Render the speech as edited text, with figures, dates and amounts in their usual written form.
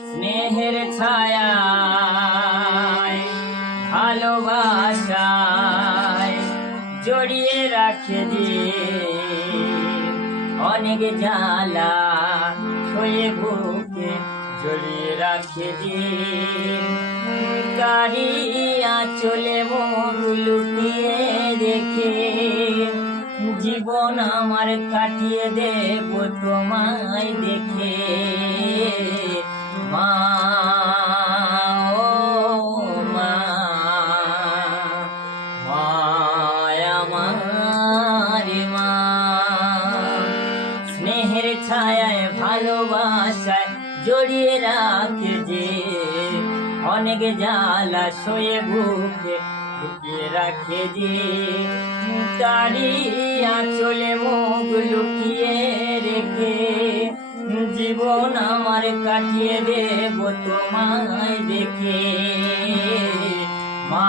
স্নেহের ছায়ায় ভালোবাসায় জড়িয়ে রাখে যে অনেক জ্বালা ছয়ে বুকে জড়িয়ে রাখে যে গাড়ি আঁচলে মুখ লুকিয়ে রেখে জীবন আমার কাটিয়ে দেব তোমায় দেখে মা ও মা মায় আমার মা স্নেহের ছায়ায় ভালোবাসায় জড়িয়ে রাখে যে অনেক জ্বালা সয়ে বুকে লুকিয়ে রাখে যে তারি আঁচলে মুখ লুকিয়ে রেখে জীবন আমার কাটিয়ে দেব তোমায় দেখে মা ও মা মায় আমার মা স্নেহের ছায়ায় ভালোবাসায় জড়িয়ে রাখে যে অনেক জ্বালা সয়ে বুকে লুকিয়ে রাখে যে তারি আঁচলে মুখ লুকিয়ে রেখে জীবন আমার কাটিয়ে দেব তোমায় দেখে মা